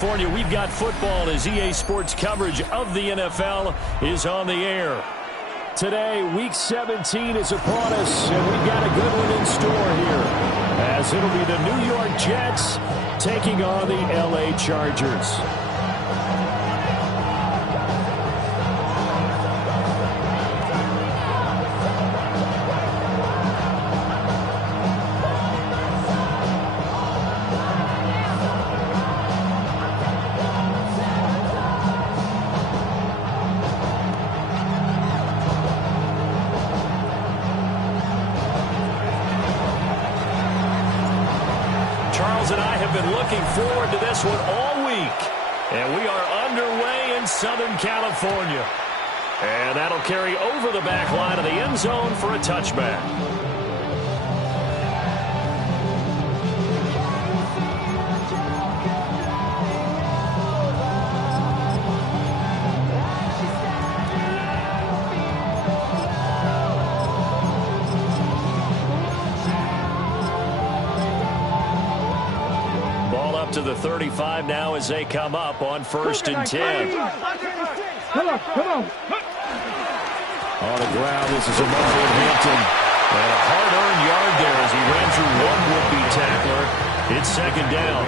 California, we've got football as EA Sports coverage of the NFL is on the air. Today, Week 17 is upon us, and we've got a good one in store here, as it'll be the New York Jets taking on the LA Chargers. Charles and I have been looking forward to this one all week. And we are underway in Southern California. And that'll carry over the back line of the end zone for a touchback. To the 35 now as they come up on 1st and 10. Come on. On the ground, this is Amari Hampton. And a hard-earned yard there as he ran through one would-be tackler. It's second down.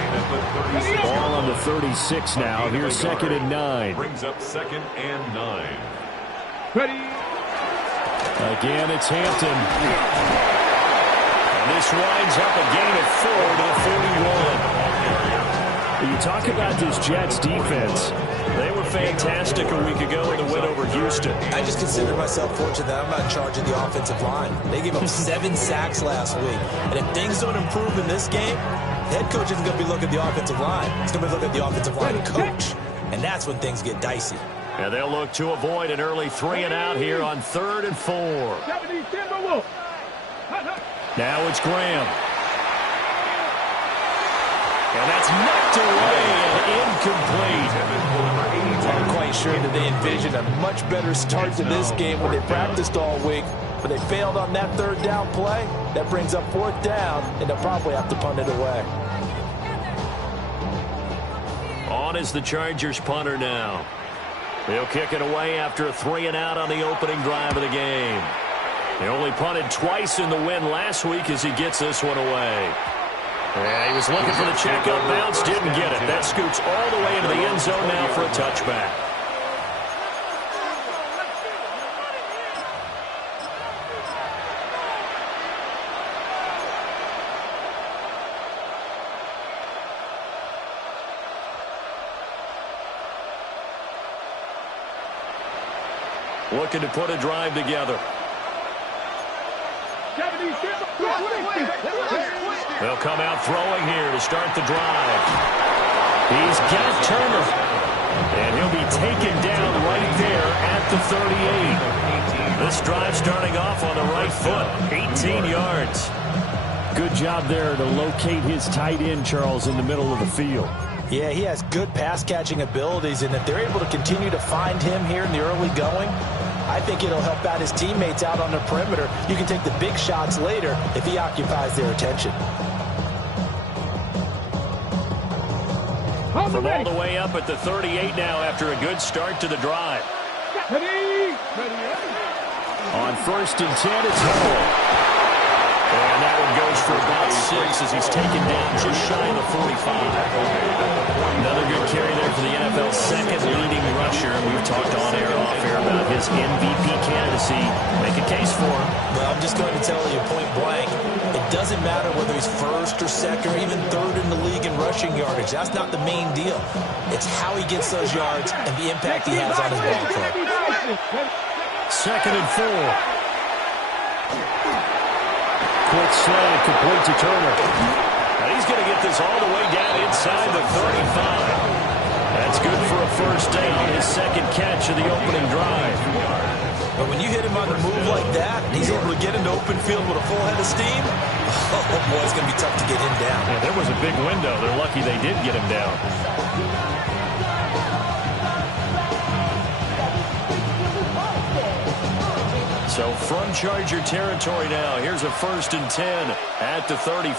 Ball on the 36 now. Here's 2nd and 9. Brings up 2nd and 9. Ready. Again, it's Hampton. And this winds up a gain of 4 to the 41. You talk about this Jets defense. They were fantastic a week ago in the win over Houston. I just consider myself fortunate that I'm not in charge of the offensive line. They gave up 7 sacks last week. And if things don't improve in this game, the head coach isn't going to be looking at the offensive line. He's going to be looking at the offensive line coach. And that's when things get dicey. And they'll look to avoid an early 3 and out here on 3rd and 4. Now it's Graham. And that's knocked away and incomplete. I'm quite sure that they envisioned a much better start to this game when they practiced all week. But they failed on that 3rd down play. That brings up 4th down, and they'll probably have to punt it away. On is the Chargers punter now. They'll kick it away after a 3 and out on the opening drive of the game. They only punted twice in the win last week as he gets this one away. Yeah, he was looking for the checkup bounce, didn't get it. That scoots all the way into the end zone now for a touchback. Looking to put a drive together. They'll come out throwing here to start the drive. He's got Turner. And he'll be taken down right there at the 38. This drive starting off on the right foot. 18 yards. Good job there to locate his tight end, Charles, in the middle of the field. Yeah, he has good pass-catching abilities, and if they're able to continue to find him here in the early going, I think it'll help out his teammates out on the perimeter. You can take the big shots later if he occupies their attention. From all the way up at the 38 now after a good start to the drive. On 1st and 10, it's Hall. And that one goes for about 6 as he's taken down just shy of the 45. Another good carry there for the NFL's 2nd leading rusher. We've talked on air, off air about his MVP candidacy. Make a case for him. Well, I'm just going to tell you point blank, it doesn't matter whether he's 1st or 2nd or even 3rd in the league in rushing yardage. That's not the main deal. It's how he gets those yards and the impact he has on his ball club. 2nd and 4. Quick slant, complete to Turner. And he's going to get this all the way down inside the 35. That's good for a 1st down, his 2nd catch of the opening drive. But when you hit him on the move like that, he's able to get into open field with a full head of steam, oh boy, it's going to be tough to get him down. Yeah, there was a big window. They're lucky they did get him down. So from Charger territory now, here's a 1st and 10 at the 34.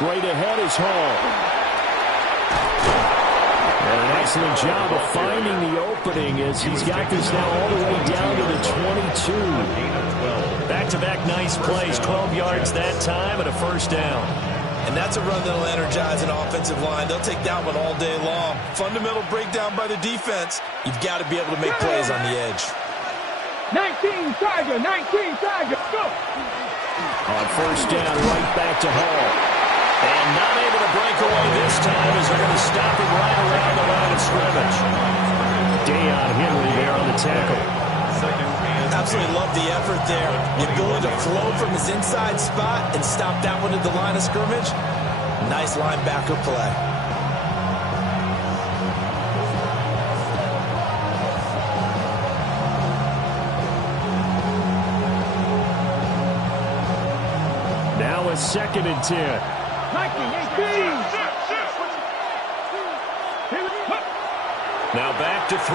Straight ahead is Hall. And an excellent job of finding the opening as he's got this now all the way down to the 22. Back-to-back nice plays, 12 yards that time and a first down. And that's a run that'll energize an offensive line. They'll take that one all day long. Fundamental breakdown by the defense. You've got to be able to make plays on the edge. 19 Tiger, 19 Tiger, go! On first down, right back to Hall. And not able to break away this time as they're going to stop him right around the line of scrimmage. Deion Henry there on the tackle. Absolutely love the effort there. The ability to flow from his inside spot and stop that one at the line of scrimmage. Nice linebacker play. Now a 2nd and 10. 19-18. Now back to throw.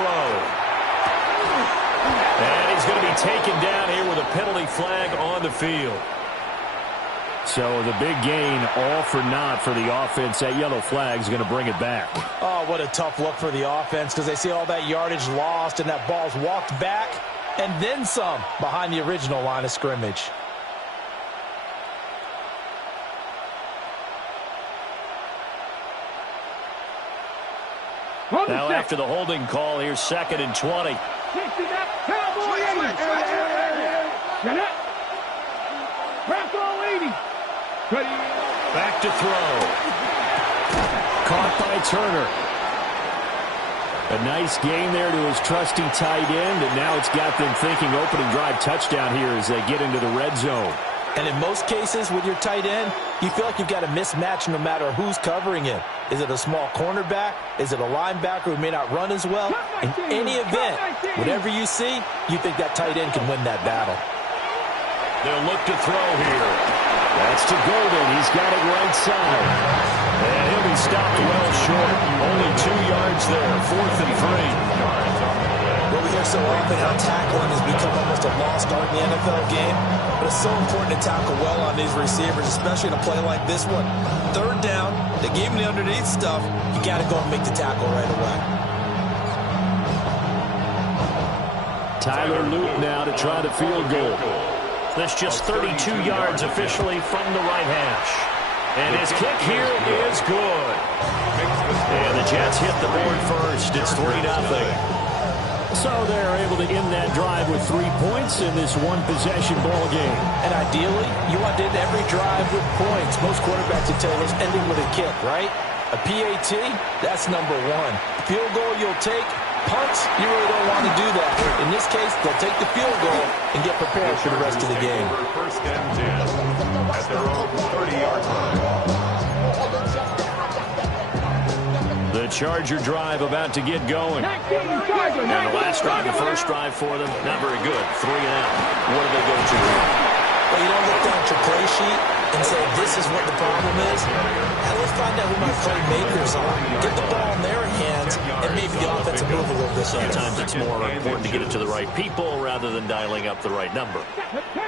And he's going to be taken down here with a penalty flag on the field. So the big gain, all for naught for the offense. That yellow flag is going to bring it back. Oh, what a tough look for the offense because they see all that yardage lost and that ball's walked back and then some behind the original line of scrimmage. Now after the holding call, here's 2nd and 20. Back to throw. Caught by Turner. A nice gain there to his trusty tight end, and now it's got them thinking opening drive touchdown here as they get into the red zone. And in most cases with your tight end, you feel like you've got a mismatch no matter who's covering him. Is it a small cornerback? Is it a linebacker who may not run as well? In any event, whatever you see, you think that tight end can win that battle. They'll look to throw here. That's to Golden. He's got it right side. And he'll be stopped well short. Only 2 yards there. 4th and 3. Well, we hear so often how tackling has become almost a lost art in the NFL game. But it's so important to tackle well on these receivers, especially in a play like this one. 3rd down, they gave him the underneath stuff. You got to go and make the tackle right away. Tyler Luke now to try the field goal. That's just 32 yards officially from the right hash. And his kick here is good. And the Jets hit the board first. It's 3-0. So they're able to end that drive with 3 points in this one-possession ball game. And ideally, you want to end every drive with points. Most quarterbacks would tell us ending with a kick, right? A PAT, that's number 1. Field goal you'll take. Punts, you really don't want to do that. In this case, they'll take the field goal and get prepared for the rest of the game. 1st and 10 at their own 30-yard line. The Charger drive about to get going. And the last drive, the first drive for them, not very good. 3 and out. What do they go to? Well, you don't look down at your play sheet and say, this is what the problem is. Now let's find out who my playmakers are. Get the ball in their hands, and maybe the offense will move a little bit. Sometimes it's more important to get it to the right people rather than dialing up the right number.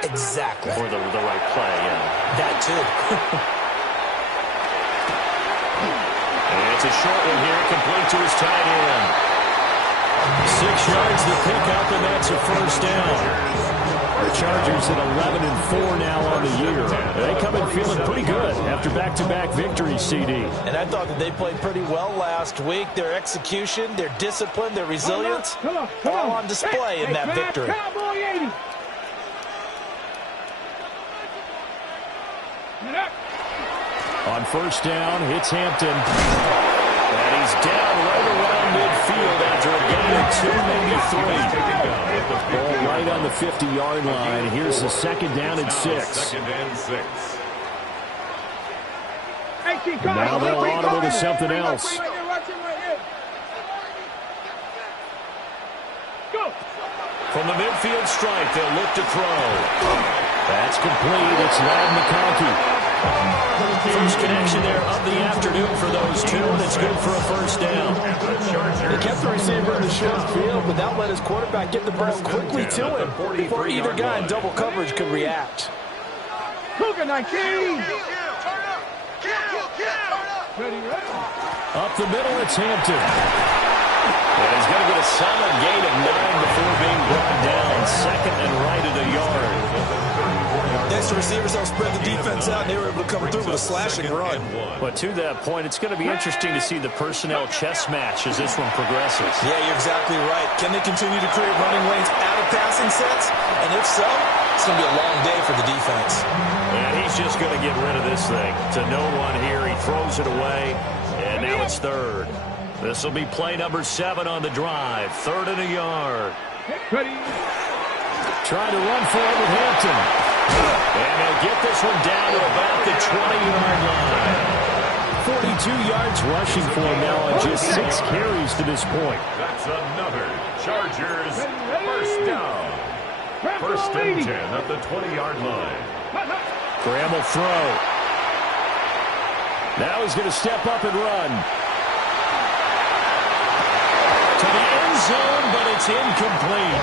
Exactly. Or the right play, yeah. That too. And it's a short one here, complete to his tight end. 6 yards to pick up, and that's a first down. The Chargers at 11-4 now on the year. They come in feeling pretty good after back-to-back victories, CD. And I thought that they played pretty well last week. Their execution, their discipline, their resilience, all on display in that victory. On first down, it's Hampton. And he's down right around midfield after a gain of 2, maybe 3. Ball right on the 50-yard line. Here's the 2nd down and 6. 2nd and 6. Now they'll audible to something else. From the midfield stripe, they'll look to throw. That's complete. It's Ladd McConkey. First connection there of the afternoon for those two, and it's good for a first down. They kept the receiver in the short field, but that let his quarterback get the ball quickly to him before either guy in double coverage could react. Cougar 19. Up the middle, it's Hampton. And he's going to get a solid gain of 9 before being brought down. Second and right at a yard. Next, the receivers don't spread the defense out, and they were able to come through with a slashing run. But to that point, it's going to be interesting to see the personnel chess match as this one progresses. Yeah, you're exactly right. Can they continue to create running lanes out of passing sets? And if so, it's going to be a long day for the defense. And he's just going to get rid of this thing. To no one here. He throws it away, and now it's third. This will be play number 7 on the drive. 3rd and a yard. Trying to run for it with Hampton. And he'll get this one down to about the 20-yard line. 42 yards rushing for him now on just 6 carries to this point. That's another Chargers first down. First and 10 at the 20-yard line. Graham will throw. Now he's going to step up and run. To the end zone, but it's incomplete.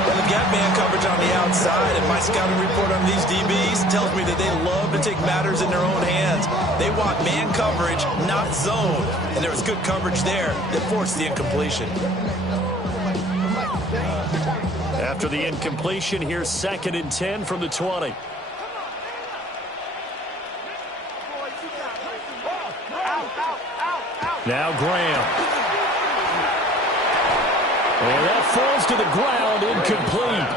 Well, they've got man coverage on the outside, and my scouting report on these DBs tells me that they love to take matters in their own hands. They want man coverage, not zone. And there was good coverage there that forced the incompletion. After the incompletion, here's 2nd and 10 from the 20. Now Graham. And that falls to the ground, incomplete.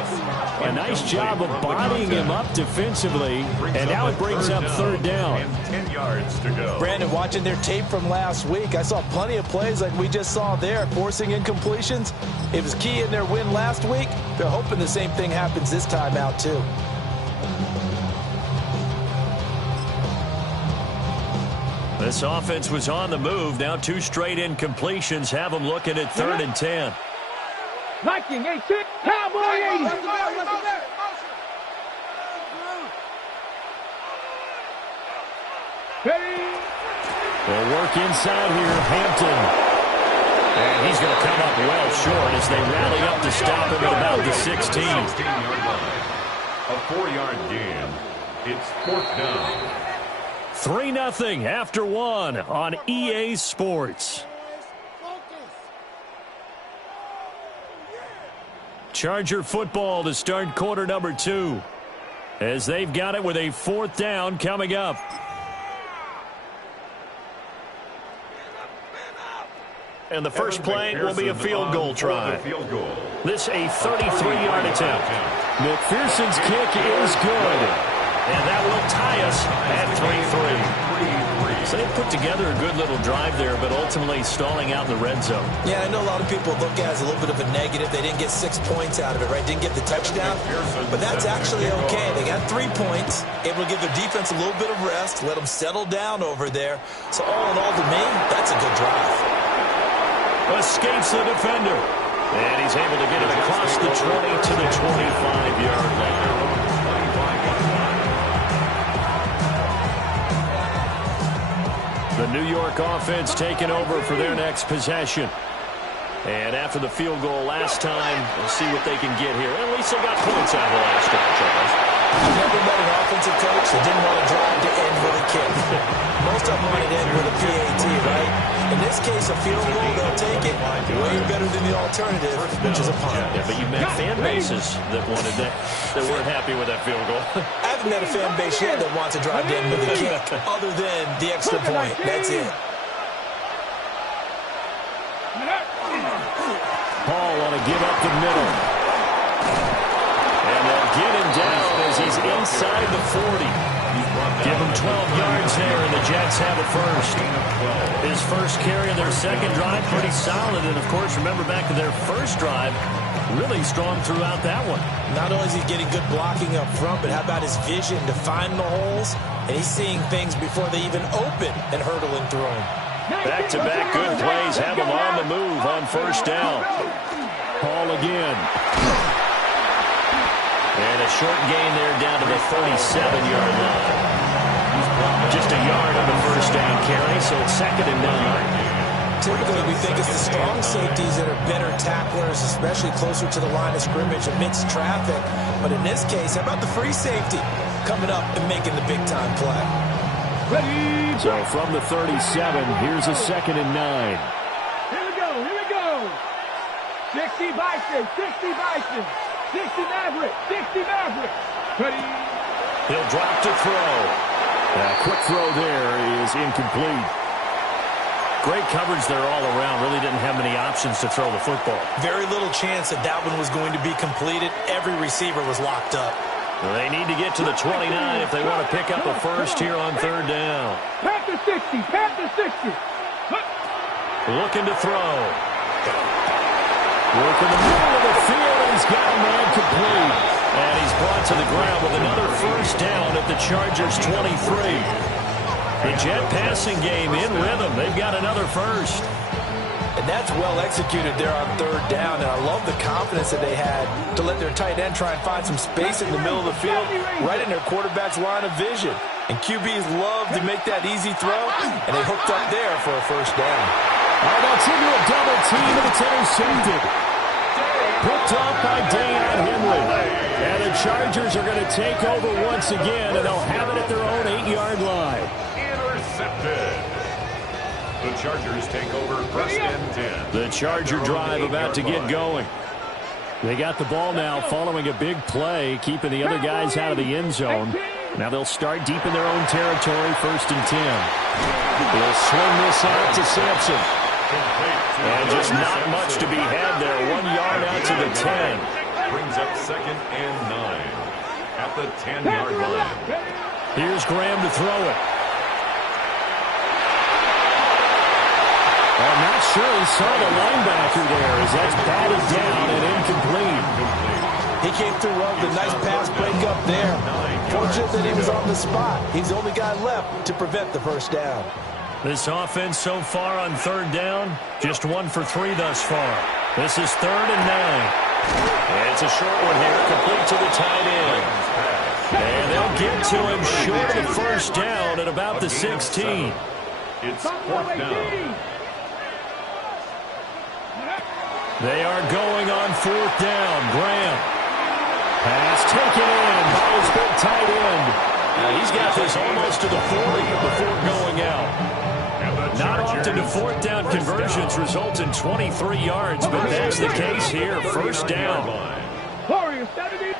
A nice job of bodying him up defensively, and now it brings up 3rd down. 10 yards to go. Brandon, watching their tape from last week, I saw plenty of plays like we just saw there, forcing incompletions. It was key in their win last week. They're hoping the same thing happens this time out, too. This offense was on the move. Now 2 straight incompletions have them looking at 3rd and 10. Viking 8-6, Cowboy 80. They'll work inside here, Hampton. And he's going to come up well short as they rally up to stop him at about the 16. 16-yard line. A 4-yard gain. It's 4th down. 3-0 after 1 on EA Sports. Charger football to start quarter number 2. As they've got it with a 4th down coming up. And the first play will be a field goal try. This a 33-yard attempt. McPherson's kick is good. And that will tie us at 3-3. So they put together a good little drive there, but ultimately stalling out in the red zone. Yeah, I know a lot of people look at it as a little bit of a negative. They didn't get 6 points out of it, right? Didn't get the touchdown. But that's actually okay. They got 3 points, able to give their defense a little bit of rest, let them settle down over there. So all in all, to me, that's a good drive. Escapes the defender. And he's able to get it across the 20 to the 25-yard line. The New York offense taking over for their next possession. And after the field goal last time, we'll see what they can get here. At least they got points out of the last drive, Charles. You never met an offensive coach that didn't want to drive to end with a kick. Most of them wanted to end with a PAT, right? In this case, a field goal, they'll take it way better than the alternative, which is a punt. Yeah, but you've met fan bases that wanted that weren't happy with that field goal. I haven't met a fan base yet that wants to drive to end with a kick, other than the extra point. That's it. Paul on a give up the middle. And they'll get him down as he's inside the 40. Give him 12 yards there, and the Jets have a first. His first carry of their second drive, pretty solid. And, of course, remember back to their first drive, really strong throughout that one. Not only is he getting good blocking up front, but how about his vision to find the holes? And he's seeing things before they even open and hurdling through them. Back-to-back good plays have him on the move on first down. Paul again. And a short gain there down to the 37-yard line. Just a yard on the first down carry, so it's 2nd and 9. Typically, we think it's the strong safeties that are better tacklers, especially closer to the line of scrimmage amidst traffic. But in this case, how about the free safety coming up and making the big-time play? Ready. So from the 37, here's a 2nd and 9. Here we go. 60 Bison, 60 Bison, 60 Maverick, 60 Maverick. Ready. He'll drop to throw. Quick throw there is incomplete. Great coverage there all around. Really didn't have many options to throw the football. Very little chance that that one was going to be completed. Every receiver was locked up. They need to get to the 29 if they want to pick up a first here on 3rd down. Panther 60, Panther 60. Looking to throw. Work in the middle of the field, and he's got a man complete. And he's brought to the ground with another first down at the Chargers' 23. The Jet passing game in rhythm. They've got another first. And that's well executed there on 3rd down, and I love the confidence that they had to let their tight end try and find some space in the middle of the field, right in their quarterback's line of vision. And QBs love to make that easy throw, and they hooked up there for a first down. Oh, that's into a double team, and it's intercepted. Picked up by Deion Henley. And the Chargers are going to take over once again, and they'll have it at their own 8-yard line. Intercepted. The Chargers take over 1st and 10. The Charger drive about to get going. They got the ball now following a big play, keeping the other guys out of the end zone. Now they'll start deep in their own territory, 1st and 10. They'll swing this out to Sampson. And just not much to be had there. 1 yard out to the 10. Brings up 2nd and 9 at the 10-yard line. Here's Graham to throw it. I'm not sure he saw the linebacker there as that's batted down and incomplete. He came through well with a nice pass breakup there. Fortunate that he was on the spot. He's the only guy left to prevent the first down. This offense so far on 3rd down, just 1 for 3 thus far. This is 3rd and 9. And it's a short one here, complete to the tight end. And they'll get to him short of first down at about the 16. It's 4th down. They are going on 4th down. Graham. Pass taken in by his big tight end. Now he's got this almost to the 40 before going out. Not often do 4th down conversions result in 23 yards, but that's the case here. First down. Warriors 70,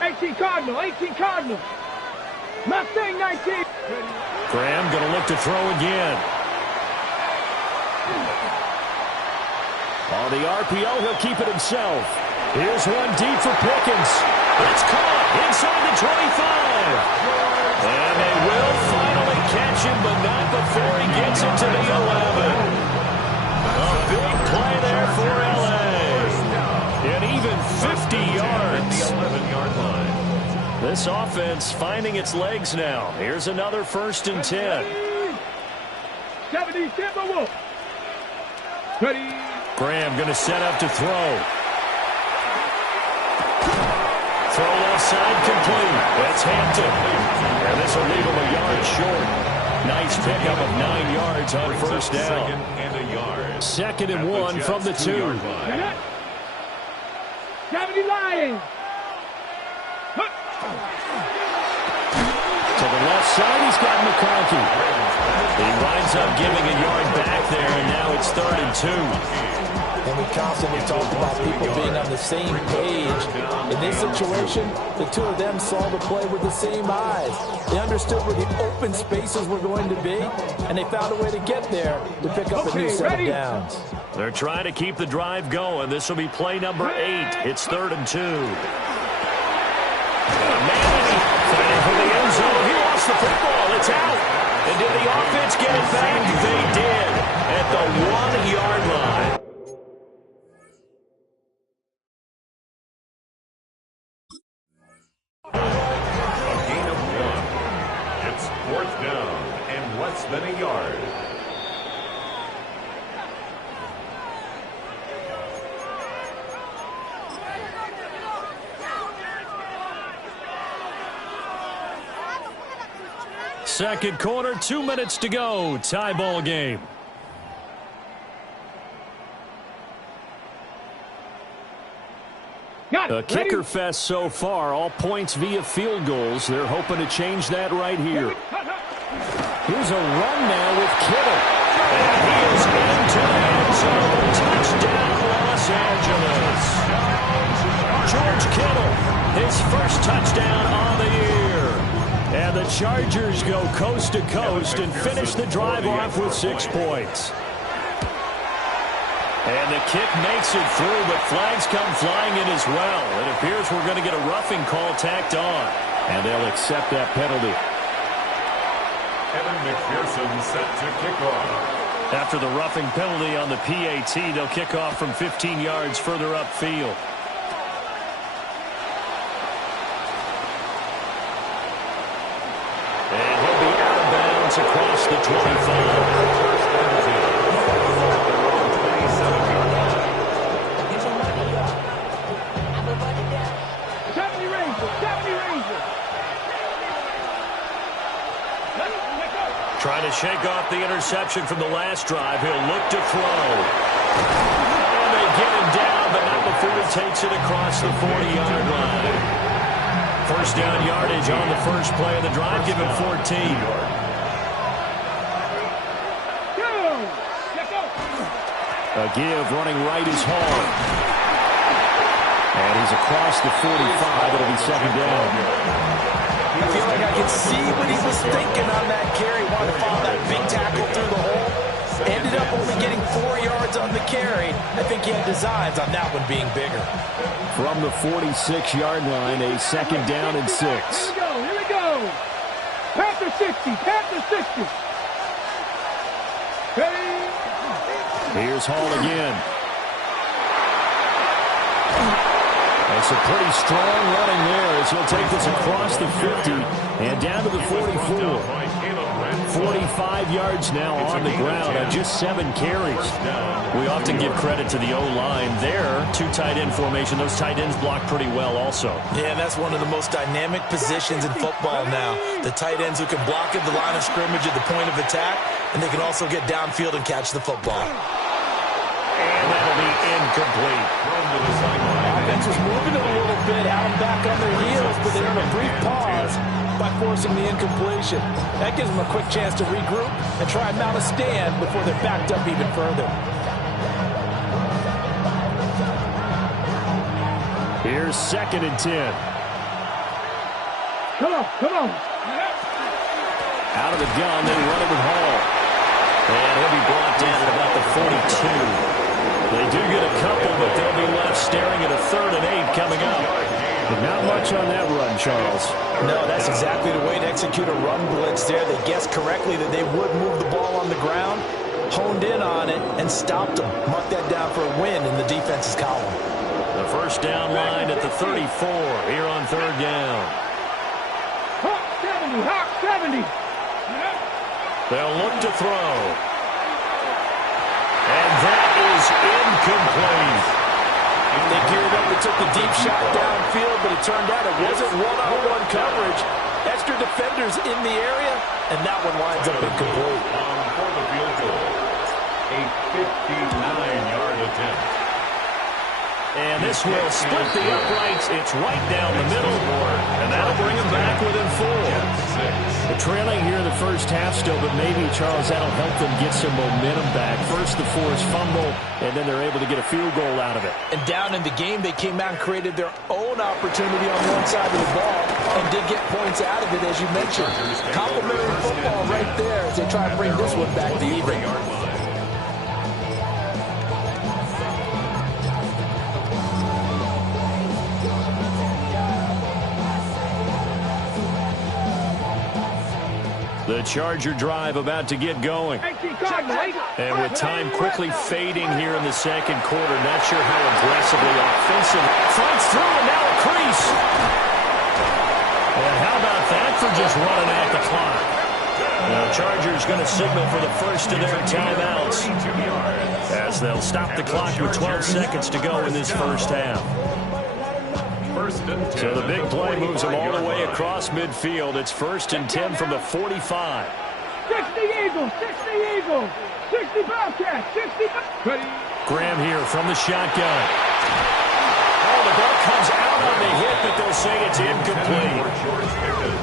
18 Cardinal, 18 Cardinal. Mustang 19. Graham going to look to throw again. On the RPO, he'll keep it himself. Here's one deep for Pickens. It's caught inside the 25. And they will finally catch him, but not before he gets into the 11. A big play there for L.A. And even 50 yards. The 11-yard line. This offense finding its legs now. Here's another 1st and 10. 70 Timberwolves. Ready. Graham going to set up to throw. Throw left side complete. That's Hampton. And this will leave him a yard short. Nice pickup of 9 yards on first down. 2nd and a yard. 2nd and 1 from the 2. 70 Lions. To the left side, he's got McConkey. He winds up giving a yard back there, and now it's 3rd and 2. And we constantly talk about people being on the same page. In this situation, the two of them saw the play with the same eyes. They understood where the open spaces were going to be, and they found a way to get there to pick up a new set of downs. They're trying to keep the drive going. This will be play number 8. It's 3rd and 2. Manning fighting for the end zone. He lost the football. It's out. And did the offense get it back? They did at the 1-yard line. Than a yard. Second quarter, 2 minutes to go. Tie ball game. A kicker fest so far, all points via field goals. They're hoping to change that right here. Here's a run now with Kittle. And he is into the end zone. Touchdown, Los Angeles. George Kittle, his first touchdown on the year. And the Chargers go coast to coast and finish the drive off with 6 points. And the kick makes it through, but flags come flying in as well. It appears we're going to get a roughing call tacked on. And they'll accept that penalty. Evan McPherson set to kick off. After the roughing penalty on the PAT, they'll kick off from 15 yards further upfield. And he'll be out of bounds across the 25. Trying to shake off the interception from the last drive. He'll look to throw. And they get him down, but not before he takes it across the 40-yard line. First down yardage on the first play of the drive. Give him 14. A give running right is Hall. And he's across the 45. It'll be second down. I feel like I can see what he was thinking on that carry. Wanted to follow that big tackle through the hole. Ended up only getting 4 yards on the carry. I think he had designs on that one being bigger. From the 46-yard line, a second down and 6. Here we go. Panther 60. Panther 60. Here's Hall again. And some pretty strong running there as he'll take this across the 50 and down to the 44. 45 yards now on the ground on just 7 carries. We often give credit to the O-line there. 2 tight end formation. Those tight ends block pretty well also. Yeah, and that's one of the most dynamic positions in football now. The tight ends who can block at the line of scrimmage at the point of attack, and they can also get downfield and catch the football. And that'll be incomplete. Offense was moving it a little bit, out back on their heels, but they earned a brief pause by forcing the incompletion. That gives them a quick chance to regroup and try and mount a stand before they're backed up even further. Here's second and 10. Come on, come on. Out of the gun, they run it with Hall. And he'll be brought down at about the 42. They do get a couple, but they'll be left staring at a 3rd and 8 coming up. But not much on that run, Charles. No, that's exactly the way to execute a run blitz there. They guessed correctly that they would move the ball on the ground, honed in on it, and stopped them. Mark that down for a win in the defense's column. The first down line at the 34 here on 3rd down. Hawk 70, Hawk 70. They'll look to throw. And that is incomplete. They geared up and took the deep shot downfield, but it turned out it wasn't one-on-one coverage. Extra defenders in the area, and that one winds up incomplete. For the field goal, a 59-yard attempt. And this will split the uprights. It's right down the middle, and that'll bring them back within 4. They're trailing here in the first half still, but maybe, Charles, that'll help them get some momentum back. First, the forced fumble, and then they're able to get a field goal out of it. And down in the game, they came out and created their own opportunity on one side of the ball and did get points out of it, as you mentioned. Complimentary football right there as they try to bring this one back to even. The Charger drive about to get going. And with time quickly fading here in the second quarter, not sure how aggressively offensive. Fights through and now a crease. And how about that for just running out the clock? The Chargers going to signal for the first of their timeouts as they'll stop the clock with 12 seconds to go in this first half. So the big play moves them all the way across midfield. It's 1st and 10 from the 45. 60 Eagles, 60 Eagles, 60 Bobcats, 60. Graham here from the shotgun. The ball comes out on the hit, but they'll say it's incomplete.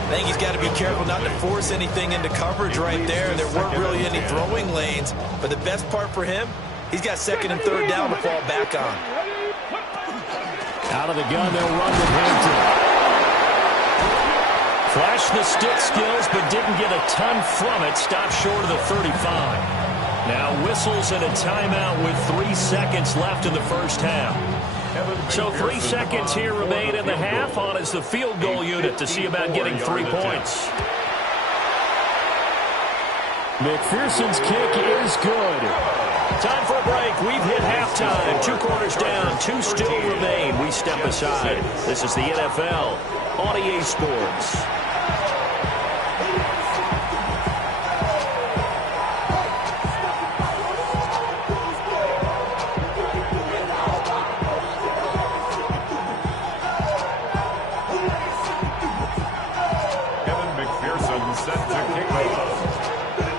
I think he's got to be careful not to force anything into coverage right there. There weren't really any throwing lanes, but the best part for him, he's got second and third down to fall back on. Out of the gun, they'll run with Hampton. Flashed the stick skills, but didn't get a ton from it. Stopped short of the 35. Now whistles and a timeout with 3 seconds left in the first half. So 3 seconds here remain in the half. On is the field goal unit to see about getting 3 points. McPherson's kick is good. Time for a break. We've hit halftime. 2 quarters down. 2 still remain. We step aside. This is the NFL on EA Sports.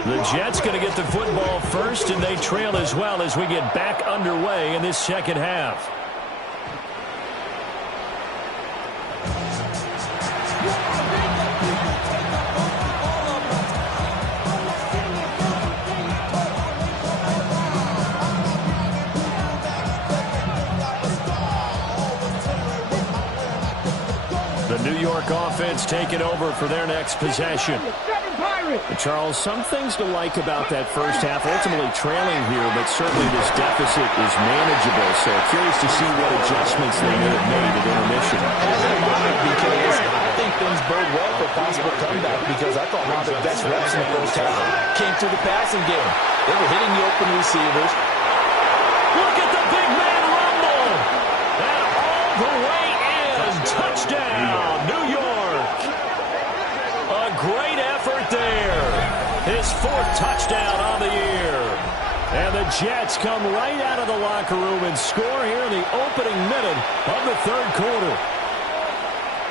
The Jets going to get the football first, and they trail as well as we get back underway in this second half. The New York offense taking over for their next possession. Charles, some things to like about that first half. Ultimately trailing here, but certainly this deficit is manageable. So curious to see what adjustments they may have made at intermission. As am I, because I think things bode well for a possible comeback, because I thought one of their best reps in the first half came through the passing game. They were hitting the open receivers. Look at the big man rumble. And all the way in. Touchdown, New York. A great effort there. His 4th touchdown on the year. And the Jets come right out of the locker room and score here in the opening minute of the 3rd quarter.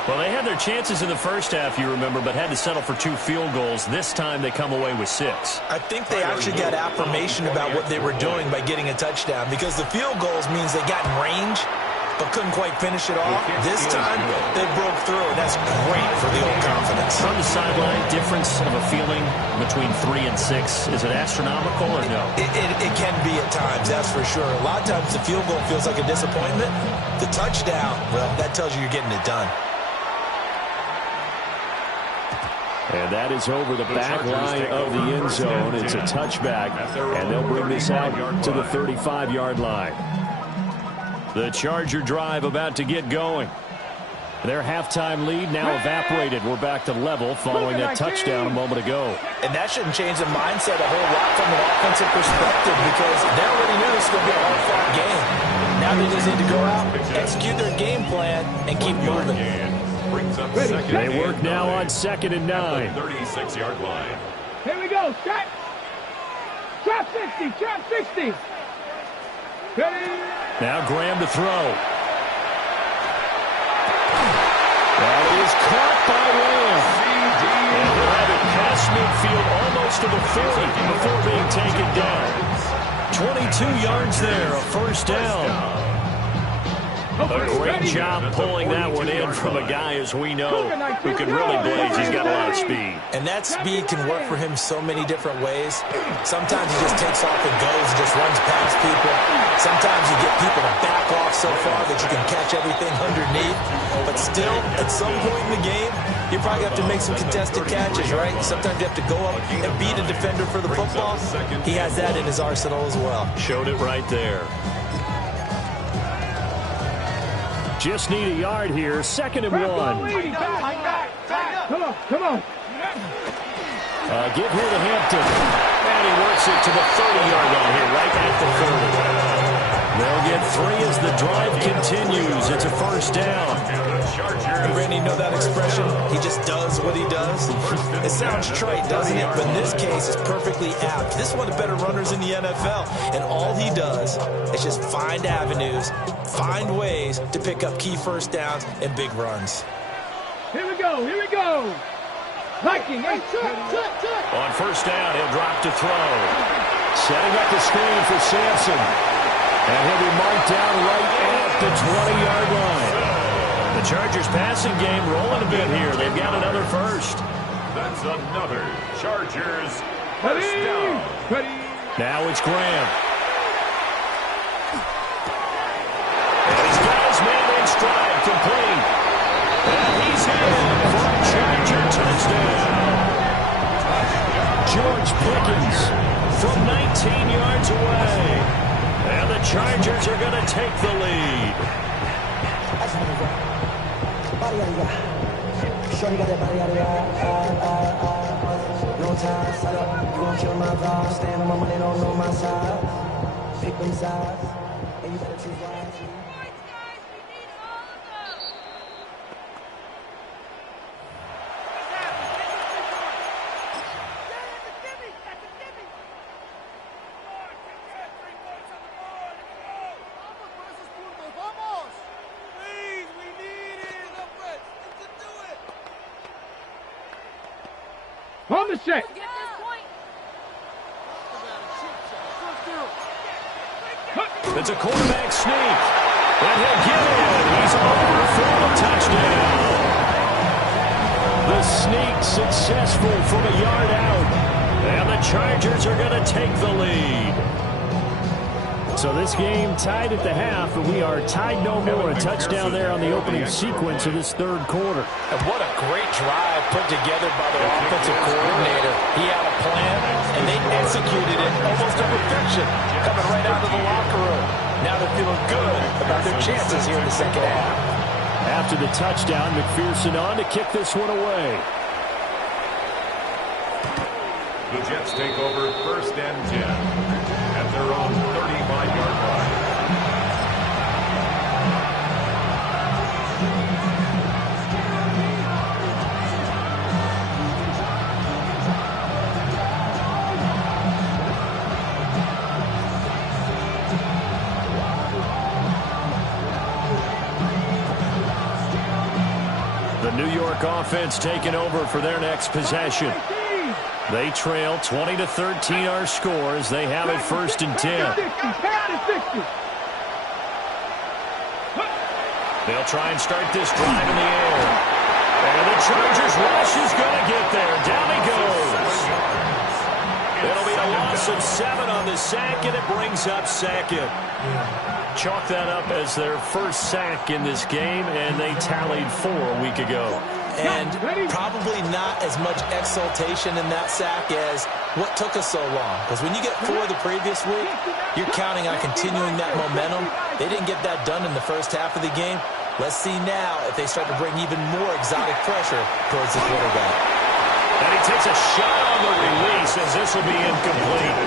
Well, they had their chances in the first half, you remember, but had to settle for 2 field goals. This time they come away with 6. I think they actually got affirmation about what they were doing by getting a touchdown, because the field goals means they got in range but couldn't quite finish it off. This time, they broke through, and that's great for the old confidence. From the sideline, difference of a feeling between 3 and 6, is it astronomical or no? It can be at times, that's for sure. A lot of times the field goal feels like a disappointment. The touchdown, well, that tells you you're getting it done. And that is over the back line of the end zone. It's a touchback, and they'll bring this out to the 35-yard line. The Charger drive about to get going. Their halftime lead now evaporated. We're back to level following that touchdown a moment ago. And that shouldn't change the mindset a whole lot from an offensive perspective, because they already knew this was going to be a hard-fought game. Now they just need to go out, execute their game plan, and keep moving. They work now on 2nd and 9. 36-yard line. Here we go. Strap. Strap 60. Strap 60. Ready? Now Graham to throw. That is caught by Lamb. And he'll have it past midfield almost to the 40 before being taken down. 22 yards there, a first down. A great job pulling that one in from a guy, as we know, who can really blaze. He's got a lot of speed. And that speed can work for him so many different ways. Sometimes he just takes off and goes and just runs past people. Sometimes you get people to back off so far that you can catch everything underneath. But still, at some point in the game, you probably have to make some contested catches, right? Sometimes you have to go up and beat a defender for the football. He has that in his arsenal as well. Showed it right there. Just need a yard here. 2nd and 1. Come on, come on. Give here to Hampton. And he works it to the 30-yard line here, right at the 30. They'll get 3 as the drive continues. It's a first down. And Randy, you know that expression? He just does what he does. It sounds trite, doesn't it? But in this case, it's perfectly apt. This is one of the better runners in the NFL. And all he does is just find avenues, find ways to pick up key first downs and big runs. Here we go, here we go. Viking, hey, On first down, he'll drop to throw. Setting up the screen for Sampson. And he'll be marked down right at the 20-yard line. The Chargers passing game rolling a bit here. They've got another first. That's another Chargers first down. Now it's Graham. And he's got his man in stride, complete. And he's in for a Charger touchdown. George Pickens from 19 yards away. And the Chargers are going to take the lead. Shorty got that body out of no time, set up, you gon' kill my vibe. Stand on my money, don't know my side. Pick them sides, and you better choose wisely. On the set. It's a quarterback sneak. And he'll get it. He's over for the touchdown. The sneak successful from a yard out. And the Chargers are going to take the lead. So this game tied at the half, and we are tied no more. A touchdown there on the opening sequence of this third quarter. And what a great drive put together by their offensive coordinator. He had a plan, and they executed it almost to perfection, coming right out of the locker room. Now they're feeling good about their chances here in the second half. After the touchdown, McPherson on to kick this one away. The Jets take over first and 10 at their own 35-yard line. The New York offense taking over for their next possession. They trail 20-13 our score as they have it first and 10. They'll try and start this drive in the air. And the Chargers rush is going to get there. Down he goes. It'll be a loss of 7 on the sack, and it brings up second. Chalk that up as their first sack in this game, and they tallied 4 a week ago. And probably not as much exultation in that sack as what took us so long. Because when you get 4 the previous week, you're counting on continuing that momentum. They didn't get that done in the first half of the game. Let's see now if they start to bring even more exotic pressure towards the quarterback. And he takes a shot on the release as this will be incomplete.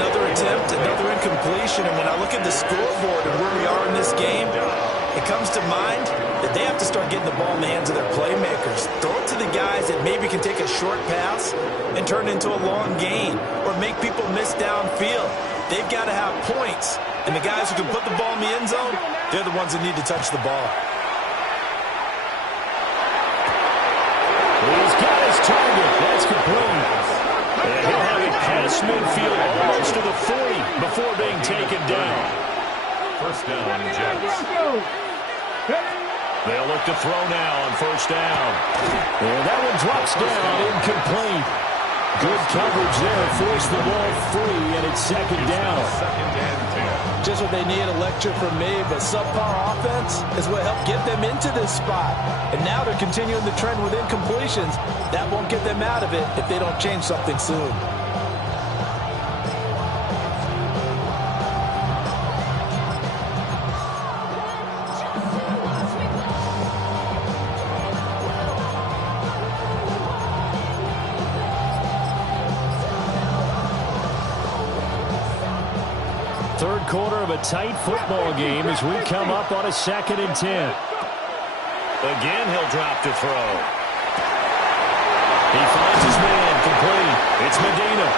Another attempt, another incompletion. And when I look at the scoreboard and where we are in this game, it comes to mind that they have to start getting the ball in the hands of their playmakers. Throw it to the guys that maybe can take a short pass and turn it into a long gain or make people miss downfield. They've got to have points. And the guys who can put the ball in the end zone, they're the ones that need to touch the ball. He's got his target. That's complete. And he'll have it past midfield almost to the 40 before being taken down. First down, Jets. They'll look to throw now on first down. And that one drops down, incomplete. Good coverage there, forced the ball free, and it's second down. Second and 10. Just what they need, a lecture from me, but subpar offense is what helped get them into this spot. And now they're continuing the trend with incompletions. That won't get them out of it if they don't change something soon. Third quarter of a tight football game as we come up on a second and 10. Again, he'll drop to throw. He finds his man, complete. It's Medina.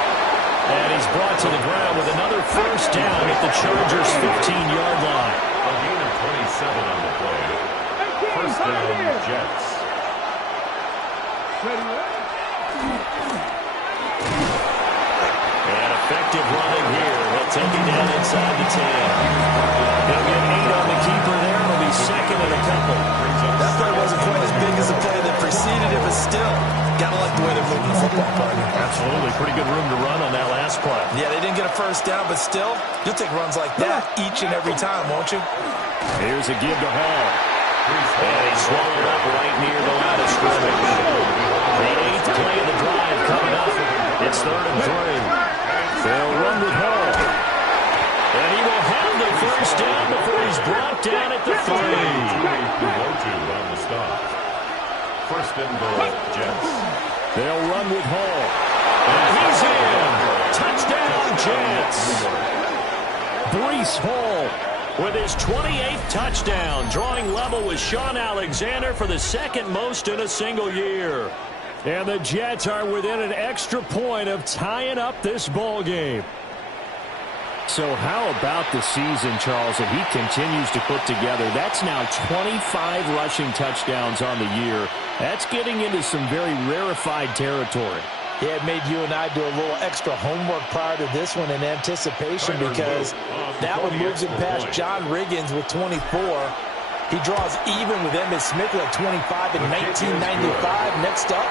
And he's brought to the ground with another first down at the Chargers' 15-yard line. A gain of 27 on the play. First down, Jets. And effective running here. He'll take it down inside the 10. He'll get 8 on the keeper there. It'll be second and a couple. That play wasn't quite as big as the play that preceded it, but still, got to like the way they're moving the football, partner. Absolutely. Pretty good room to run on that last play. Yeah, they didn't get a first down, but still, you'll take runs like that each and every time, won't you? Here's a give to Hall. And he's swallowed up right near the line of scrimmage. The 8th play of the drive coming up. It's 3rd and 3. They'll run with Hall. And he will have the first down before he's brought down at the 3. On the stop. First and goal, Jets. They'll run with Hall. And he's in. Touchdown, Jets. Breece Hall with his 28th touchdown, drawing level with Sean Alexander for the second most in a single year. And the Jets are within an extra point of tying up this ball game. So how about the season, Charles, that he continues to put together? That's now 25 rushing touchdowns on the year. That's getting into some very rarefied territory. Yeah, it made you and I do a little extra homework prior to this one in anticipation, because that one moves him past John Riggins with 24. He draws even with Emmitt Smith at 25 in 1995. Next up,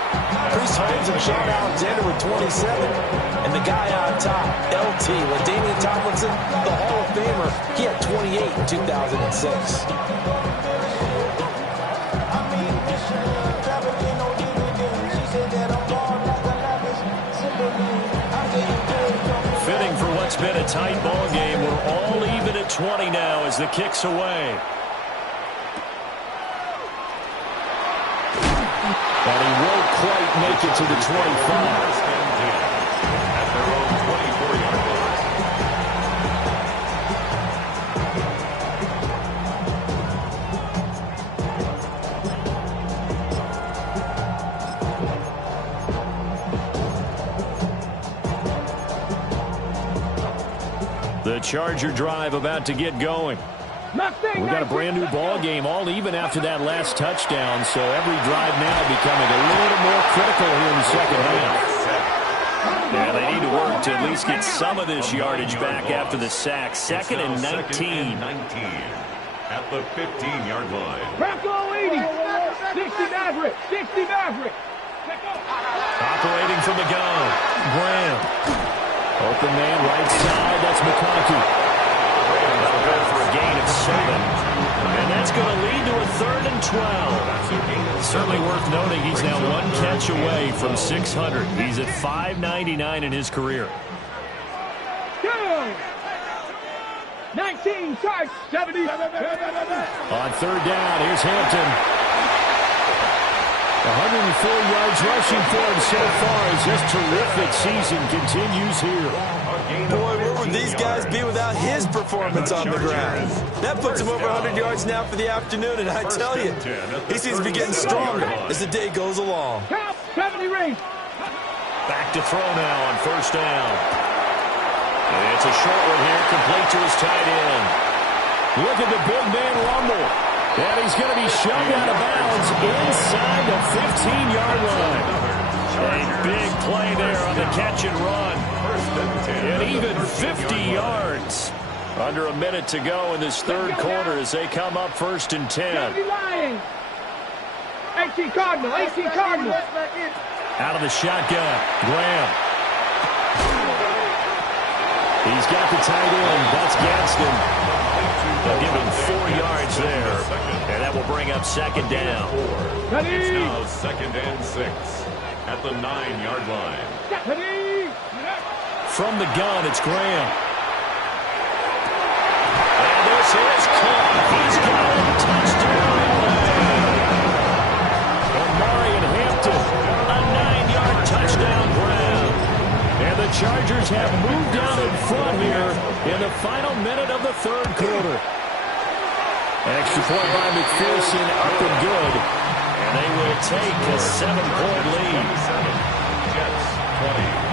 Chris Holmes and Sean Alexander with 27. And the guy on top, LT, LaDainian Tomlinson, the Hall of Famer, he had 28 in 2006. Fitting for what's been a tight ball game. We're all even at 20 now as the kick's away. And he won't quite make it to the 25. At their own 24-yard line. The Charger drive about to get going. We got a brand new ball game, all even after that last touchdown, so every drive now becoming a little more critical here in the second half. Yeah, they need to work to at least get some of this yardage back after the sack. Second and 19. At the 15-yard line. Bronco 80. 60 Maverick. 60 Maverick. Operating from the gun. Graham. Open man right side. That's McConkey. That'll go for a gain of 7. And that's going to lead to a 3rd and 12. Certainly worth noting he's now one catch away from 600. He's at 599 in his career. Go! 19, charge, 70. On 3rd down, here's Hampton. 104 yards rushing for him so far as this terrific season continues here. Boy, where would these guys be without his performance on the ground? That puts him over 100 yards now for the afternoon, and I tell you, he seems to be getting stronger as the day goes along. Count, 70 rings. Back to throw now on 1st down. And it's a short one here, complete to his tight end. Look at the big man rumble. And he's going to be shoved out of bounds inside the 15-yard line. A big play there on the catch and run. And even 50 yards. Under a minute to go in this 3rd quarter as they come up 1st and 10. 18 Cardinal, 18 Cardinal. Out of the shotgun, Graham. He's got the tight end. That's Gadsden. They'll give him 4 yards there, and that will bring up 2nd down. It's now 2nd and 6 at the 9-yard line. From the gun, it's Graham. And this is caught. He's got a touchdown. Omarion Hampton, a 9-yard touchdown grab. And the Chargers have moved down in front here in the final minute of the 3rd quarter. Extra point by McPherson, up and good. And they will take a 7-point lead. Jets 20.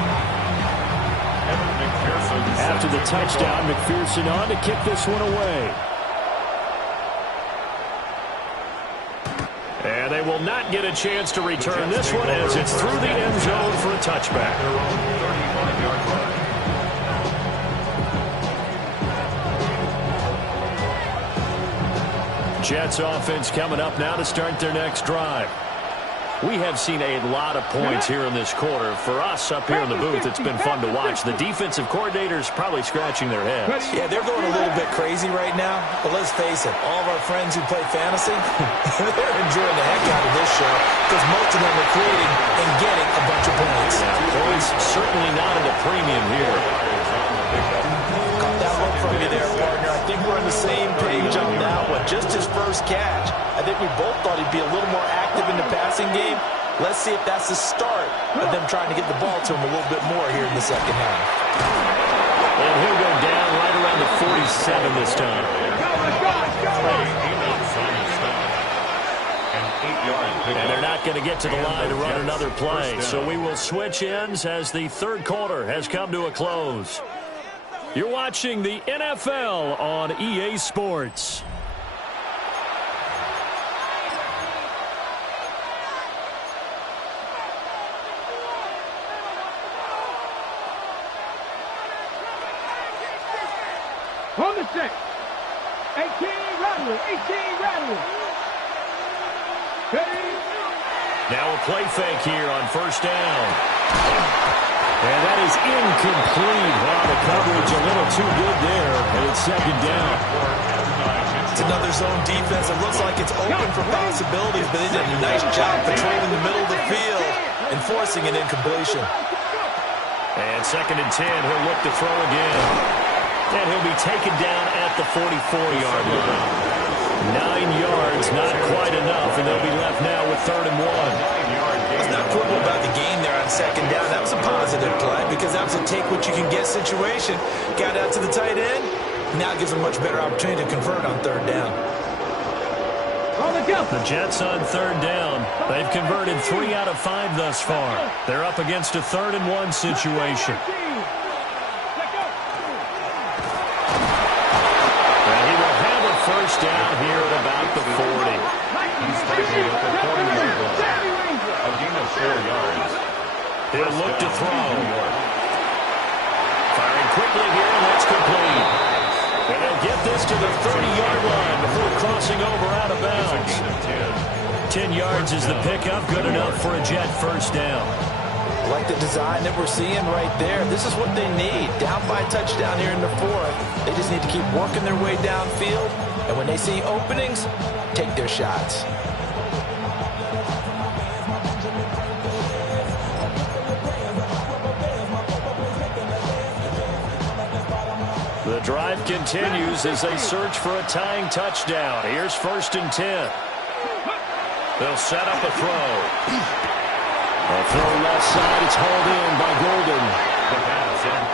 After the touchdown, McPherson on to kick this one away. And they will not get a chance to return this one as it's through the end zone for a touchback. Jets offense coming up now to start their next drive. We have seen a lot of points here in this quarter. For us up here in the booth, it's been fun to watch. The defensive coordinators probably scratching their heads. Yeah, they're going a little bit crazy right now. But let's face it, all of our friends who play fantasy, they're enjoying the heck out of this show because most of them are creating and getting a bunch of points. Yeah, points certainly not at a premium here. Caught that look from you there, partner. I think we're on the same page on that one. Just his first catch. I think we both thought he'd be a little more active in the passing game. Let's see if that's the start of them trying to get the ball to him a little bit more here in the second half. And he'll go down right around the 47 this time. And they're not going to get to the line to run another play. So we will switch ends as the third quarter has come to a close. You're watching the NFL on EA Sports. On the set. 18 Rattler. 18 Rattler. Now a play fake here on first down. And that is incomplete. Wow, the coverage a little too good there. And it's second down. It's another zone defense. It looks like it's open for possibilities, but they did a nice job patrolling the middle of the field and forcing an incompletion. And second and 10, he'll look to throw again. And he'll be taken down at the 44-yard line. 9 yards, not quite enough, and they'll be left now with third and 1. Let's not quibble about the game there on second down. That was a positive play because that was a take-what-you-can-get situation. Got out to the tight end. Now gives them a much better opportunity to convert on third down. The Jets on third down. They've converted 3 out of 5 thus far. They're up against a third and 1 situation. First down here at about the 40. He's taking it at the 40-yard line. A gain of 4 yards. He'll look to throw. Firing quickly here, and that's complete. And they'll get this to the 30-yard line before crossing over out of bounds. 10 yards is the pickup, good enough for a Jet first down. Like the design that we're seeing right there. This is what they need. Down by a touchdown here in the fourth. They just need to keep working their way downfield. And when they see openings, take their shots. The drive continues as they search for a tying touchdown. Here's first and 10. They'll set up a throw. A throw left side, it's hauled in by Golden.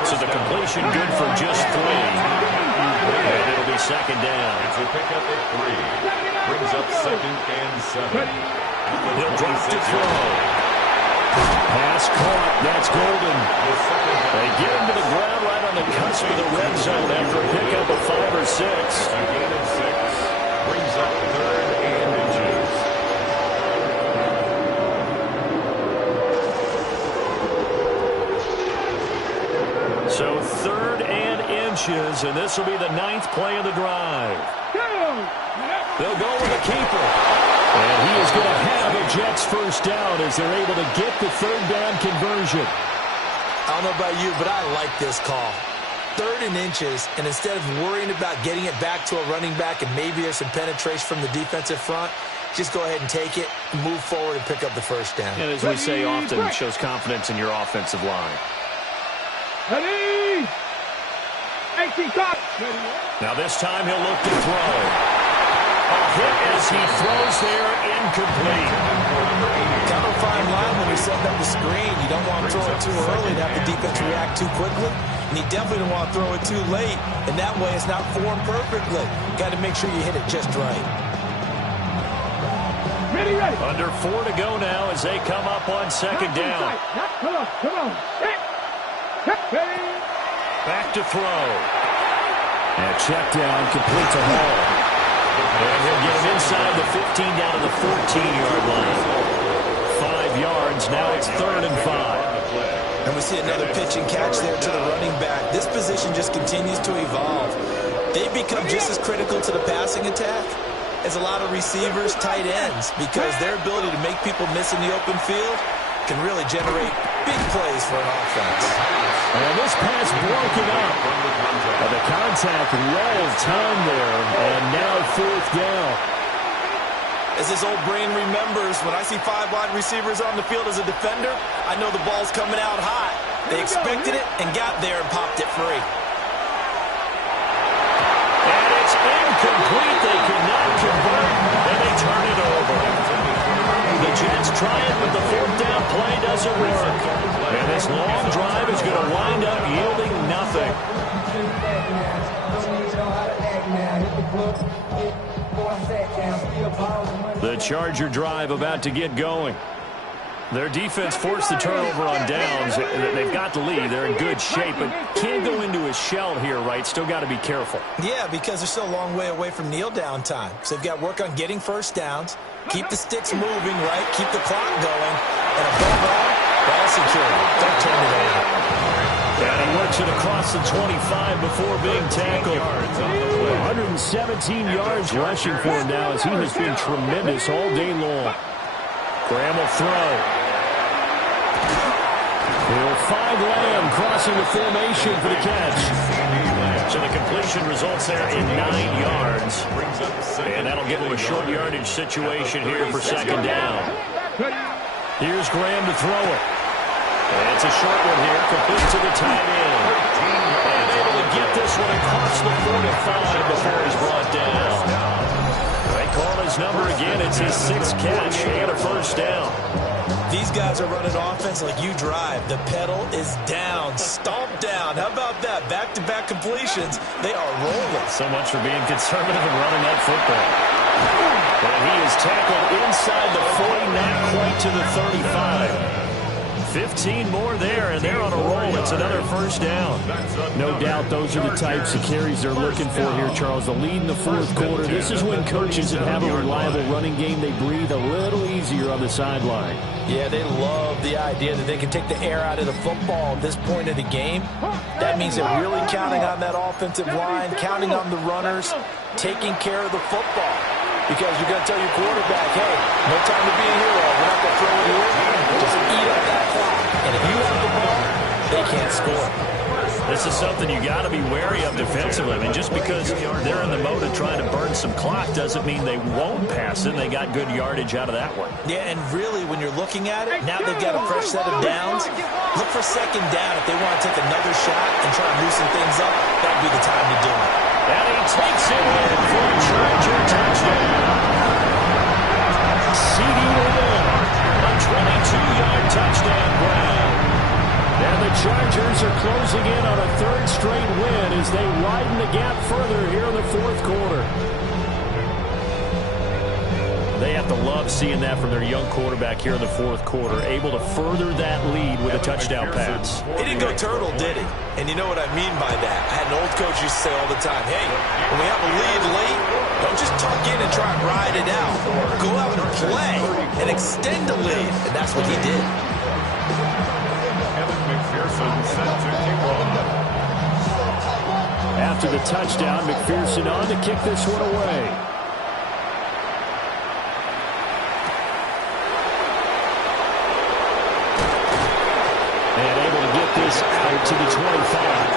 So the completion good for just 3. And it'll be second down. It's a pickup at 3. Brings up second and 7. He'll drop to throw. Pass caught, that's Golden. They get him to the ground right on the cusp of the red zone after a pickup of 5 or 6. It's a gain of 6. Brings up third and inches. So third and inches, and this will be the 9th play of the drive. They'll go with a keeper. And he is going to have a Jets first down as they're able to get the third down conversion. I don't know about you, but I like this call. Third and inches, and instead of worrying about getting it back to a running back and maybe there's some penetration from the defensive front, just go ahead and take it, move forward, and pick up the first down. And as we say often, it shows confidence in your offensive line. Ready? 18 top. Now this time he'll look to throw. A hit as he throws there, incomplete. Kind of a fine line when you're setting up the screen. You don't want to throw it too early to have the defense react too quickly. And you definitely don't want to throw it too late. And that way it's not formed perfectly. Got to make sure you hit it just right. Ready, ready. Under 4 to go now as they come up on second down. Come on, come on. Back to throw. And check down, complete to Hall. And he'll get him inside the 15 down to the 14-yard line. 5 yards, now it's third and 5. And we see another pitch and catch there to the running back. This position just continues to evolve. They become just as critical to the passing attack is a lot of receivers, tight ends, because their ability to make people miss in the open field can really generate big plays for an offense. And this pass broken up. And the contact well timed there, and now 4th down. As his old brain remembers, when I see 5 wide receivers on the field as a defender, I know the ball's coming out hot. They expected it and got there and popped it free. And it's incomplete. They could not convert, and they turn it over. The Jets try it, but the 4th down play doesn't work. And this long drive is going to wind up yielding nothing. The Charger drive about to get going. Their defense forced the turnover on downs. They've got the lead. They're in good shape, but can't go into a shell here, right? Still got to be careful. Yeah, because they're still a long way away from kneel down time. So they've got to work on getting first downs, keep the sticks moving, right? Keep the clock going, and above all, ball security. Don't turn it over. And he works it across the 25 before being tackled. 117 yards rushing for him now as he has been tremendous all day long. Graham will throw. He'll find Lamb crossing the formation for the catch. So the completion results there in 9 yards. And that'll give him a short yardage situation here for 2nd down. Here's Graham to throw it. And it's a short one here, complete to the tight end. And able to get this one across the 45 before he's brought down. They call his number again. It's his 6th catch and a 1st down. These guys are running offense like you drive. The pedal is down, stomped down. How about that? Back-to-back completions. They are rolling. So much for being conservative and running that football. And he is tackled inside the 40, not quite to the 35. 15 more there, and they're on a roll. It's another 1st down. No doubt those are the types of carries they're looking for here, Charles. The lead in the 4th quarter. This is when coaches that have a reliable running game, they breathe a little easier on the sideline. Yeah, they love the idea that they can take the air out of the football at this point of the game. That means they're really counting on that offensive line, counting on the runners, taking care of the football. Because you're going to tell your quarterback, hey, no time to be a hero. We're not going to throw it here. Just eat up that clock. And if you have the ball, they can't score. This is something you got to be wary of defensively. I mean, just because they're in the mode of trying to burn some clock doesn't mean they won't pass it. They got good yardage out of that one. Yeah, and really, when you're looking at it, now they've got a fresh set of downs. Look for 2nd down if they want to take another shot and try and loosen things up. That would be the time to do it. And he takes it in for a Charger touchdown. C.D. Lamb, a 22-yard touchdown grab. And the Chargers are closing in on a 3rd straight win as they widen the gap further here in the 4th quarter. They have to love seeing that from their young quarterback here in the 4th quarter, able to further that lead with a touchdown pass. He didn't go turtle, did he? And you know what I mean by that. I had an old coach used to say all the time, hey, when we have a lead late, don't just tuck in and try and ride it out. Go out and play and extend the lead. And that's what he did. After the touchdown, McPherson on to kick this one away. And able to get this out to the 25.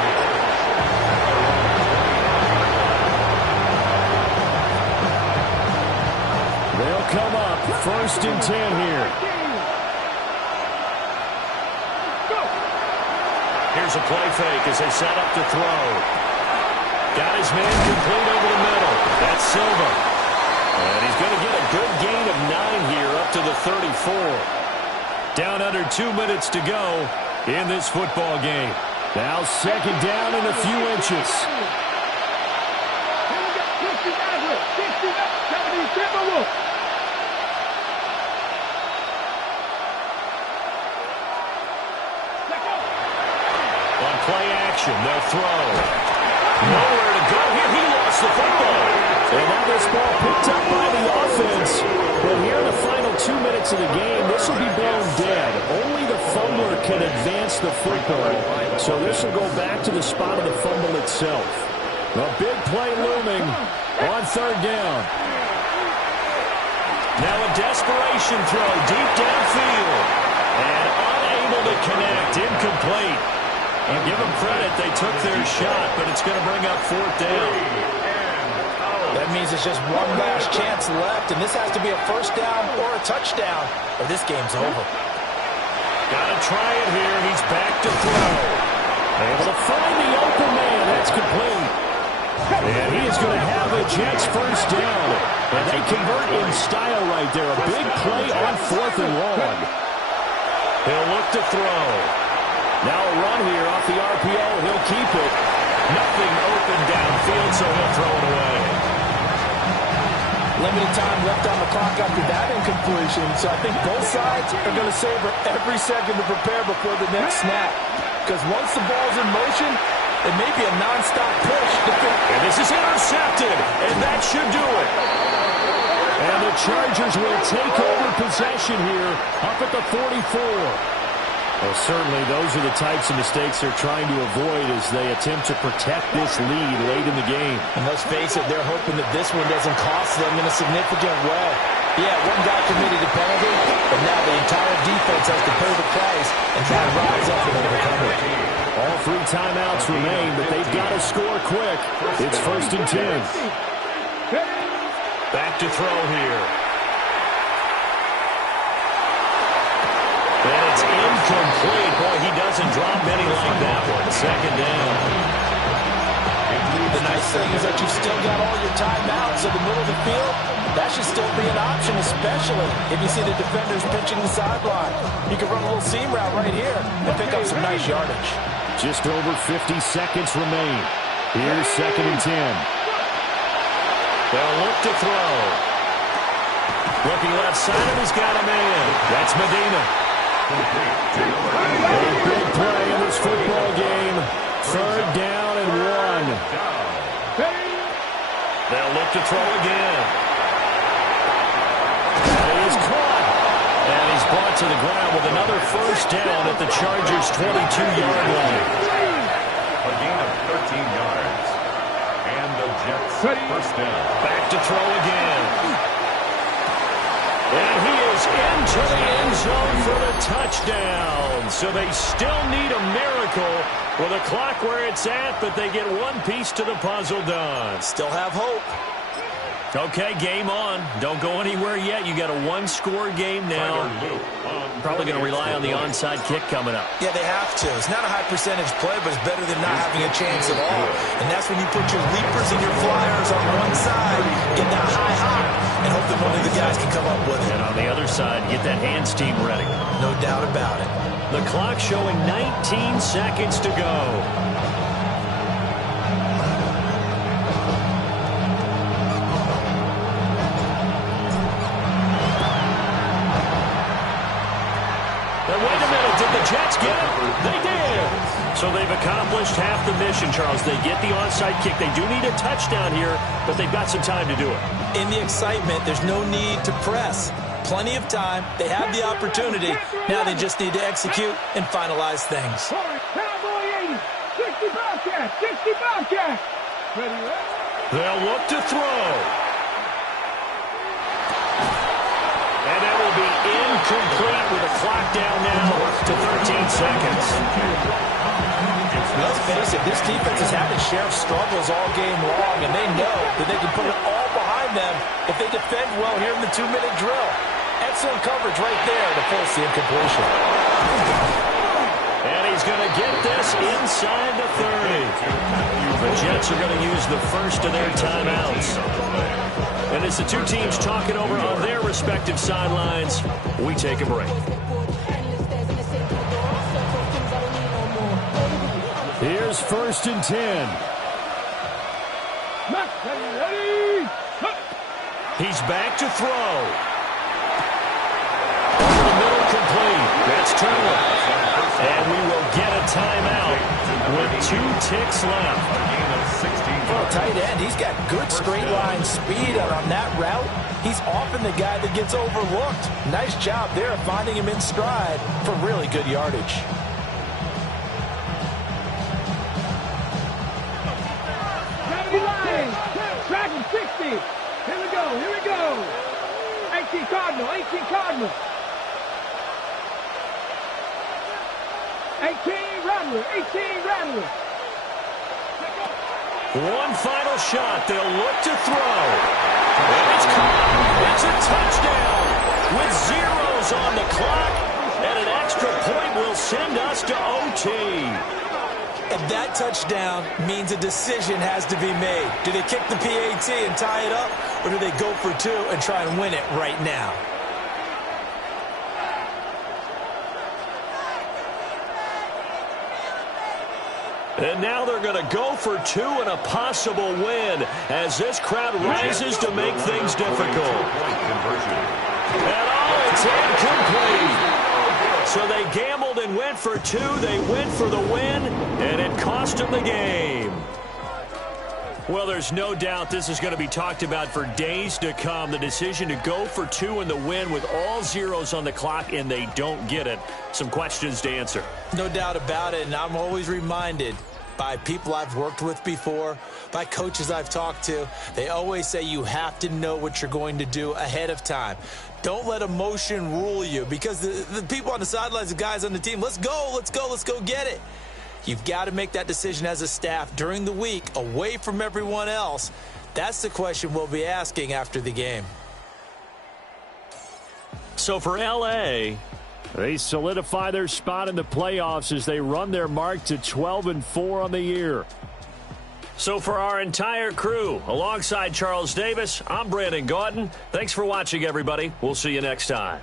They'll come up 1st and 10 here. Here's a play fake as they set up to throw. Got his man complete over the middle. That's Silva. And he's going to get a good gain of 9 here up to the 34. Down under 2 minutes to go in this football game. Now 2nd down and a few inches. On play action, they'll throw. Nowhere to go here. He lost the football. And now this ball picked up by the offense. But here in the final 2 minutes of the game, this will be blown dead. Only the fumbler can advance the football. So this will go back to the spot of the fumble itself. A big play looming on 3rd down. Now a desperation throw deep downfield. And unable to connect. Incomplete. I'll give them credit. They took their shot, but it's going to bring up 4th down. That means it's just one last chance left, and this has to be a 1st down or a touchdown, or this game's over. Got to try it here. He's back to throw. Able to find the open man. That's complete. And he is going to have the Jets 1st down. And they convert in style right there. A big play on 4th and long. He'll look to throw. Now a run here off the RPO. He'll keep it. Nothing open downfield, so he'll throw it away. Limited time left on the clock after that incompletion, so I think both sides are going to savor every second to prepare before the next snap. Because once the ball's in motion, it may be a nonstop push. And this is intercepted, and that should do it. And the Chargers will take over possession here up at the 44. Well, certainly those are the types of mistakes they're trying to avoid as they attempt to protect this lead late in the game. And let's face it, they're hoping that this one doesn't cost them in a significant way. Yeah, one guy committed a penalty, but now the entire defense has to pay the price and try to rise up and overcome it. All 3 timeouts remain, but they've got to score quick. It's 1st and 10. Back to throw here. And it's incomplete. Boy, he doesn't drop many like that one. 2nd down. The nice thing is that you've still got all your timeouts in the middle of the field. That should still be an option, especially if you see the defenders pinching the sideline. You can run a little seam route right here and pick up some nice yardage. Just over 50 seconds remain. Here's 2nd and 10. They'll look to throw. Looking left side, and he's got a man. That's Medina. A big play in this football game. 3rd down and 1. They'll look to throw again. And he is caught. And he's brought to the ground with another 1st down at the Chargers' 22-yard line. A gain of 13 yards. And the Jets 1st down. Back to throw again. And he is into the end zone for the touchdown. So they still need a miracle with a clock where it's at, but they get one piece to the puzzle done. Still have hope. Okay, game on. Don't go anywhere yet. You got a 1-score game now. Probably going to rely on the onside kick coming up. Yeah, they have to. It's not a high percentage play, but it's better than not having a chance at all. And that's when you put your leapers and your flyers on one side, get that high hop, and hope that one of the guys can come up with it. And on the other side, get that hands team ready. No doubt about it. The clock showing 19 seconds to go. Jets get it. They did. So they've accomplished half the mission, Charles. They get the onside kick. They do need a touchdown here, but they've got some time to do it. In the excitement, there's no need to press. Plenty of time. They have the opportunity. Now they just need to execute and finalize things. Cowboy 80. 60 Bobcat. 60 Bobcat. Ready, They'll look to throw. And that will be incomplete with a clock down now to 13 seconds. Let's face it, this defense has had its share of struggles all game long, and they know that they can put it all behind them if they defend well here in the 2-minute drill. Excellent coverage right there to force the incompletion. And he's going to get this inside the 30. The Jets are going to use the first of their timeouts. And as the two teams talking over on their respective sidelines, we take a break. Here's 1st and 10. Makaveli. He's back to throw. Over the middle, complete. That's Turner. And we will get a timeout with 2 ticks left. For a tight end, he's got good straight line speed, and on that route, he's often the guy that gets overlooked. Nice job there of finding him in stride for really good yardage. Gravity line. Track him 60. Here we go. 18 18 Cardinal, 18 Cardinal. 18 Rattler, 18 Rattler. One final shot. They'll look to throw. And it's caught. It's a touchdown with zeros on the clock. And an extra point will send us to OT. And that touchdown means a decision has to be made. Do they kick the PAT and tie it up, or do they go for two and try and win it right now? And now they're going to go for two and a possible win as this crowd rises to make things difficult. And oh, it's incomplete. So they gambled and went for two. They went for the win, and it cost them the game. Well, there's no doubt this is going to be talked about for days to come. The decision to go for two in the win with all zeros on the clock, and they don't get it. Some questions to answer. No doubt about it, and I'm always reminded by people I've worked with before, by coaches I've talked to. They always say you have to know what you're going to do ahead of time. Don't let emotion rule you, because the people on the sidelines, the guys on the team, let's go get it. You've got to make that decision as a staff during the week, away from everyone else. That's the question we'll be asking after the game. So for L.A., they solidify their spot in the playoffs as they run their mark to 12-4 on the year. So for our entire crew, alongside Charles Davis, I'm Brandon Gaudin. Thanks for watching, everybody. We'll see you next time.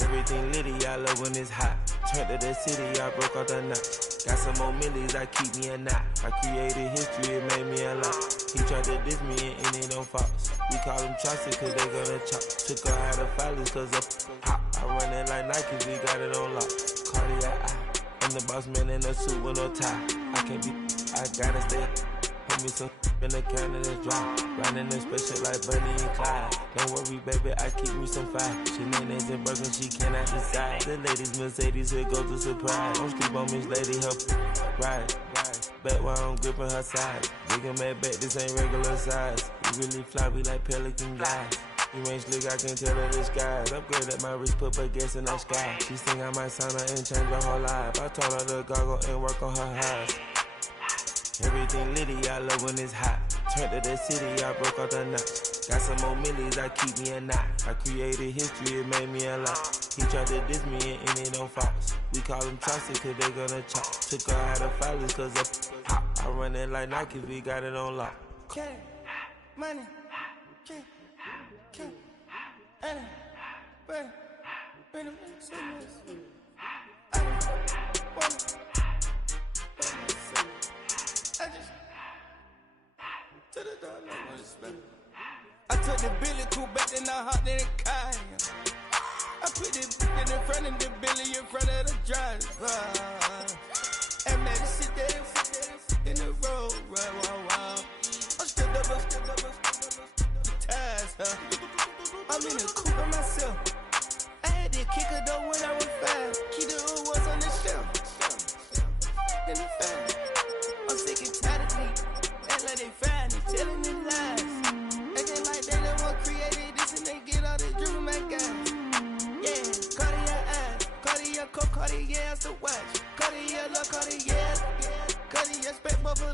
Everything litty, I love when it's hot. Turned to the city, I broke out the knot. Got some more millies, I keep me a knot. I created history, it made me a lot. He tried to diss me and it don't false. We call them chopsticks cause they gonna chop. Took her out of filers cause of hop. I run it like Nike, we got it on lock. Cardiac eye. I'm the boss man in a suit with no tie. I can't be, I gotta stay. Hold me some in the counter that's dry. Riding the special like Bunny and Clyde. Don't worry, baby, I keep me some fire. Shenanigans and Birkin, she cannot decide. The ladies Mercedes, here goes the surprise. Don't sleep on Miss Lady, her ride. Back while I'm gripping her side. Big and mad back, this ain't regular size. We really fly, we like pelican guys. You ain't slick, I can tell her the skies. Upgrade at my wrist, put her gas in the sky. She think I might sign her and change her whole life. I told her to goggle and work on her highs. Everything litty, I love when it's hot. Turned to the city, I broke out the knot. Got some more millies, I keep me a knot. I created history, it made me a lot. He tried to diss me and it don't false. We call them chopsticks cause they gonna chop. Took her out of filers cause of hop. I run it like Nike, we got it on lock. Cash, money, cash, money, bread, so much. I took the Billy cool back, then I hopped in the car. I put the in front of the Billy in front of the driver. And made it sit there in the road, right, wow. I'm still up, the tires, huh? I'm in the coupe by myself. I had to kick her though when I was 5. Keep the hood was on the shelf. In the fan. I'm sick and tired of me. Act like they find it, telling me lies. Acting like they the one created this and they get all this driven my guys. Yeah, Cartier eyes, Cartier coat, Cartier the watch, Cartier look, Cartier, Cartier spec buffalo.